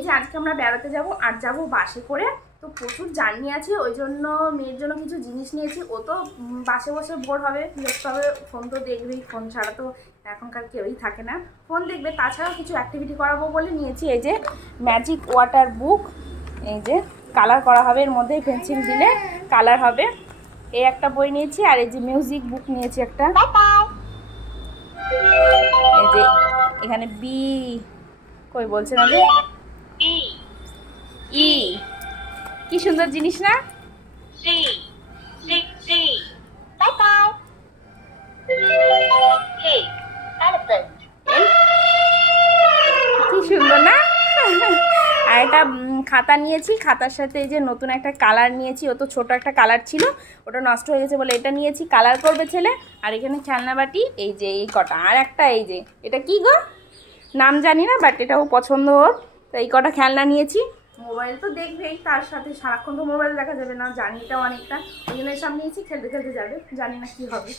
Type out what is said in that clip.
এই যে আজকে আমরা বেড়াতে যাব আর যাব বাসে করে, তো প্রচুর জার্নি আছে, ওই জন্য মেয়ের জন্য কিছু জিনিস নিয়েছি। ও তো বাসে বসে বোর হবে, বিরক্ত হবে, ফোন তো দেখবেই, ফোন ছাড়া তো এখনকার কেউই থাকে না, ফোন দেখবে। তাছাড়াও কিছু অ্যাক্টিভিটি করাবো বলে নিয়েছি এই যে ম্যাজিক ওয়াটার বুক, এই যে কালার করা হবে, এর মধ্যে পেন্সিল দিলে কালার হবে, এই একটা বই নিয়েছি। আর এই যে মিউজিক বুক নিয়েছি একটা, এই যে এখানে বি কই বলছে না যে ই, কি সুন্দর জিনিস না? কি সুন্দর না? আর একটা খাতা নিয়েছি, খাতার সাথে এই যে নতুন একটা কালার নিয়েছি, ও তো ছোটো একটা কালার ছিল, ওটা নষ্ট হয়ে গেছে বলে এটা নিয়েছি, কালার করবে ছেলে। আর এখানে খেলনা বাটি, এই যে এই কটা, আর একটা এই যে এটা কি গো নাম জানি না, বাট এটাও পছন্দ ওর, তো এই কটা খেলনা নিয়েছি। মোবাইল তো দেখবেই, তার সাথে সারাক্ষণ তো মোবাইল দেখা যাবে না, জার্নিটাও অনেকটা, ওই জন্য সব নিয়েছি, খেলতে খেলতে যাবে, জানি না কি হবে।